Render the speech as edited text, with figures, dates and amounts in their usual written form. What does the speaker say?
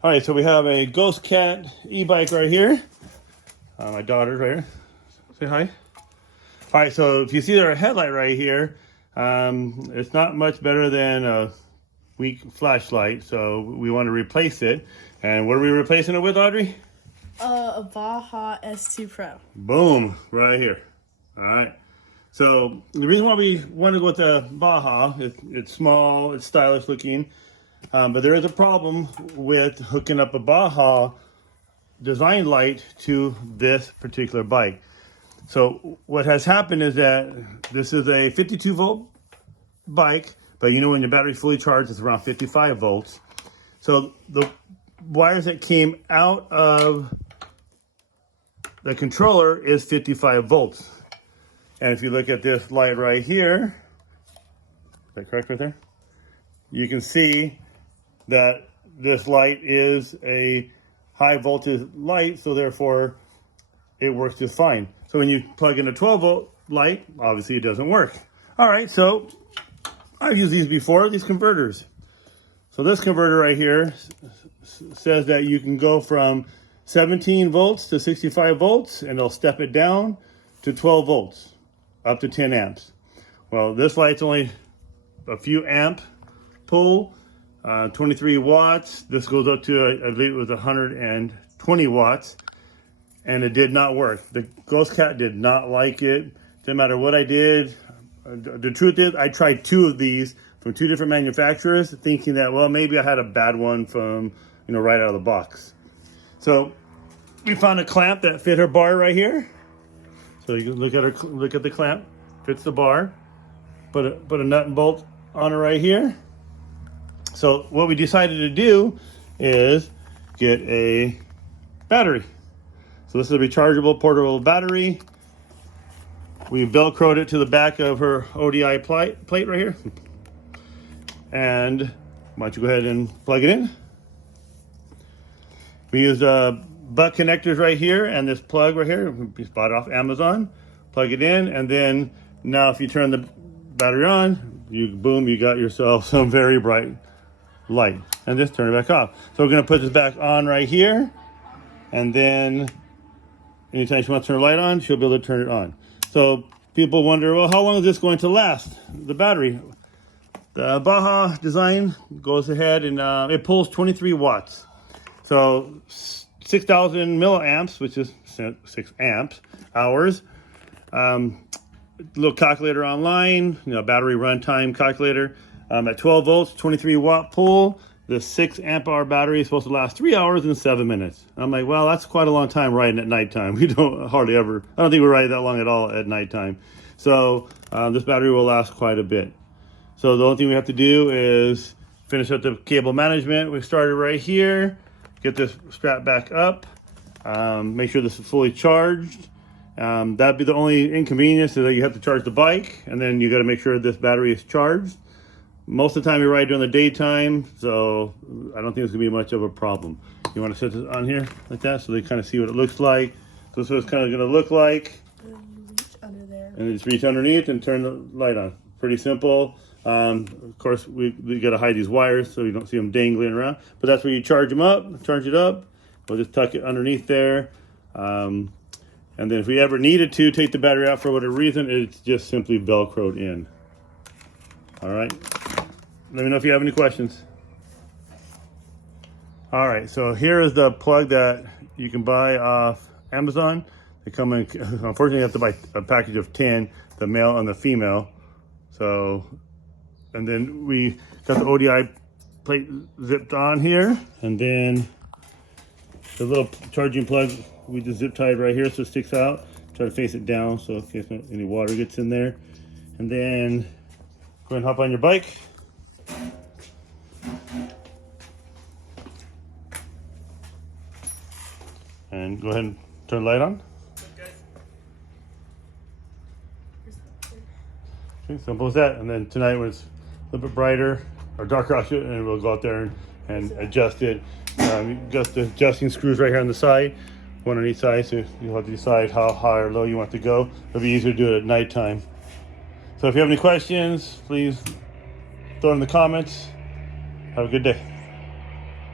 All right, so we have a GhostCat e-bike right here. My daughter's right here. Say hi. All right, so if you see our headlight right here, it's not much better than a weak flashlight, so we want to replace it. And what are we replacing it with, Audrey? A Baja S2 Pro. Boom, right here. All right. So the reason why we want to go with the Baja, it's small, it's stylish looking, but there is a problem with hooking up a Baja design light to this particular bike. So what has happened is that this is a 52 volt bike, but you know when your battery's fully charged, it's around 55 volts. So the wires that came out of the controller is 55 volts. And if you look at this light right here, is that correct right there? You can see that this light is a high voltage light, so therefore it works just fine. So when you plug in a 12 volt light, obviously it doesn't work. All right, so I've used these before, these converters. So this converter right here says that you can go from 17 volts to 65 volts, and they'll step it down to 12 volts, up to 10 amps. Well, this light's only a few amp pull, 23 watts. This goes up to, I believe it was 120 watts, and it did not work. The GhostCat did not like it. Didn't matter what I did. The truth is, I tried two of these from two different manufacturers, thinking that, well, maybe I had a bad one from, right out of the box. So we found a clamp that fit her bar right here. So you can look at the clamp, fits the bar. Put a nut and bolt on it right here. So what we decided to do is get a battery. So this is a rechargeable portable battery. We Velcroed it to the back of her ODI plate right here. And why don't you go ahead and plug it in. We used butt connectors right here and this plug right here. We bought it off Amazon. Plug it in, and then now if you turn the battery on, boom, you got yourself some very bright light. And just turn it back off. So we're gonna put this back on right here, and then anytime she wants to turn her light on, she'll be able to turn it on. So people wonder, well, how long is this going to last, the battery? The Baja Design goes ahead and it pulls 23 watts. So 6,000 milliamps, which is 6 amps hours. Little calculator online, battery runtime calculator. At 12 volts, 23 watt pull, the 6 amp hour battery is supposed to last 3 hours and 7 minutes. I'm like, well, that's quite a long time riding at nighttime. We don't hardly ever, I don't think we ride that long at all at nighttime. So this battery will last quite a bit. So the only thing we have to do is finish up the cable management. We started right here, get this strap back up, make sure this is fully charged. That'd be the only inconvenience, is that you have to charge the bike, and then you got to make sure this battery is charged. Most of the time you ride during the daytime, so I don't think it's gonna be much of a problem. You want to set this on here like that so they kind of see what it looks like. So this is what it's kind of gonna look like. Reach under there. And then just reach underneath and turn the light on. Pretty simple. Of course, we got to hide these wires so you don't see them dangling around. But that's where you charge them up, charge it up. We'll just tuck it underneath there. And then if we ever needed to take the battery out for whatever reason, it's just simply Velcroed in. All right. Let me know if you have any questions. All right, so here is the plug that you can buy off Amazon. They come in, unfortunately you have to buy a package of 10, the male and the female. So, and then we got the ODI plate zipped on here, and then the little charging plug we just zip tied right here so it sticks out. Try to face it down so in case any water gets in there. And then go ahead and hop on your bike. And go ahead and turn the light on. Okay, simple as that. And then tonight when it's a little bit brighter or darker, and we'll go out there and adjust it. You got the adjusting screws right here on the side, one on each side, so you'll have to decide how high or low you want to go. It'll be easier to do it at nighttime. So if you have any questions, please throw it in the comments. Have a good day.